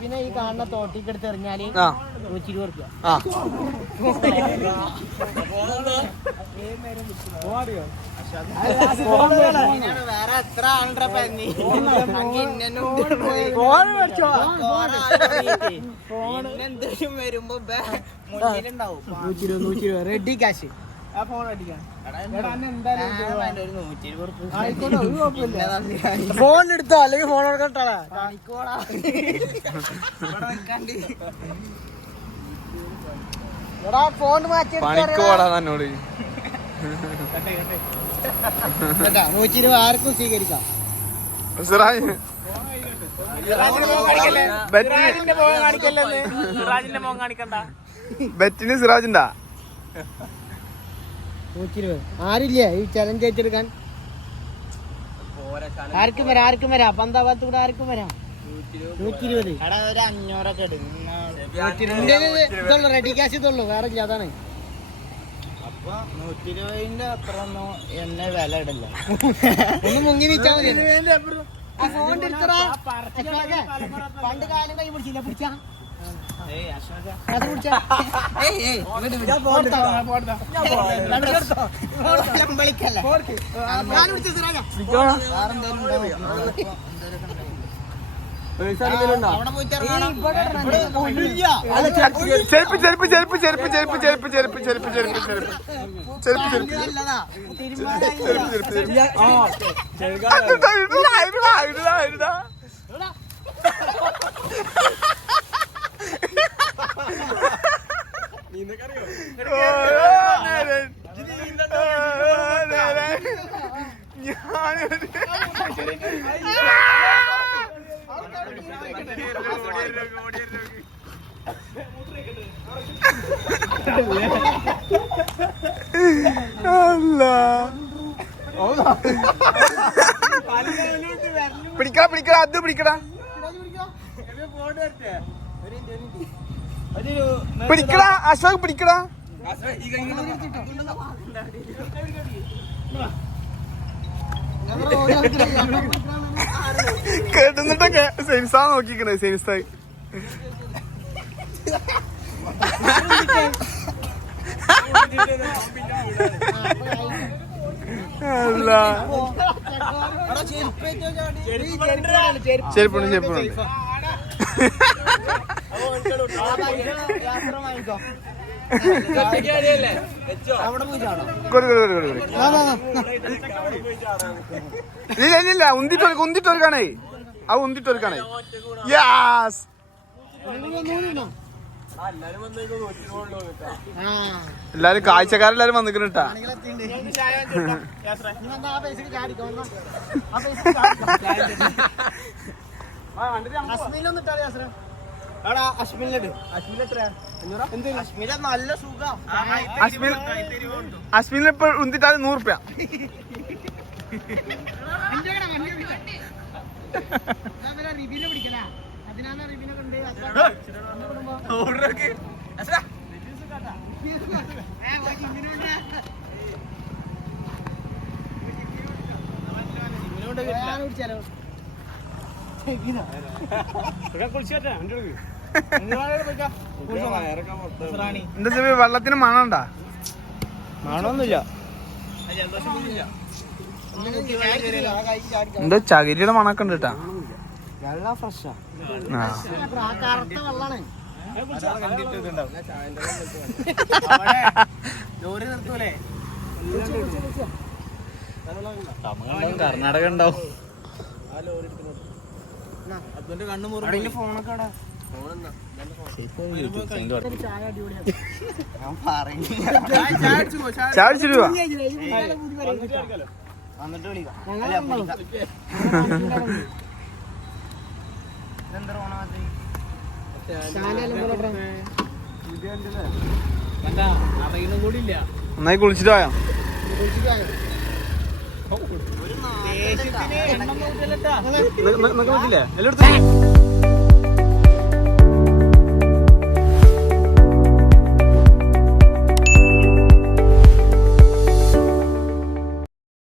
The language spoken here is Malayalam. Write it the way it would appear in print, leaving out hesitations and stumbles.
പിന്നെ ഈ കാണുന്ന തോട്ടിക്ക് എടുത്ത് എറിഞ്ഞാല് 120 റുപ്യ. വേറെ എത്ര ആളുടെ പന്നി എന്തെങ്കിലും വരുമ്പോ മുന്നിലുണ്ടാവും 120 റെഡി കാശ്. ഫോൺ എടുത്തോ അല്ലെങ്കിൽ ഫോൺ കൊടുക്കട്ടാ ഫോൺ മാറ്റി പണിക്കോടാന്നോട് 120 ആർക്കും സ്വീകരിക്കാം. ബെറ്റിന് സിറാജിണ്ടാ 120 ആരില്ലേ ഈ ചലഞ്ച് ഏറ്റെടുക്കാൻ? ആർക്കും വരാം പന്താഭാഗത്ത് കൂടെ ആർക്കും വരാം. 120 ഇതുള്ളൂ റെഡി കാശ് ഇതുള്ളൂ, വേറെ ഇല്ല. അതാണ് 120ന്റെ അപ്പുറമൊന്നും എന്നെ വില ഇടില്ല. ഒന്ന് മുങ്ങി നിൽച്ചാൽ മതി. പണ്ട് കാലം കൈ പിടിച്ചില്ല പിടിച്ചാ പിടിക്കടാ അത് പിടിക്കടാ പിടിക്കടാ അശോക് പിടിക്കടാ. കേട്ടുന്നിട്ടൊക്കെ സെൻസാ നോക്കിക്കണേ സെൻസായി. അല്ല ചെരുപ്പുണ്ട് ചെരുപ്പുണ്ട്. ഇല്ല ഉന്തിട്ടൊരുക്കാണേ ആ ഉന്തിട്ടൊരുക്കാണേ. യാസ് എല്ലാരും കാഴ്ചക്കാരെല്ലാരും വന്നിട്ടാ. അശ്മിനിൽ ഇപ്പൊ ഉന്തിട്ടാല് 100 റുപ്യ. എന്താ ചെറിയ വെള്ളത്തിന് മണണ്ടാ? മണമൊന്നുമില്ല. എന്താ ചകിരിയുടെ മണൊക്കെ ഉണ്ട് കേട്ടാ. വെള്ളം ഫ്രഷാ. കർണാടക ഉണ്ടാവും. ഫോണൊക്കെ നന്നായി കുളിച്ചിട്ട് പോയോ? എല്ലായിടത്തും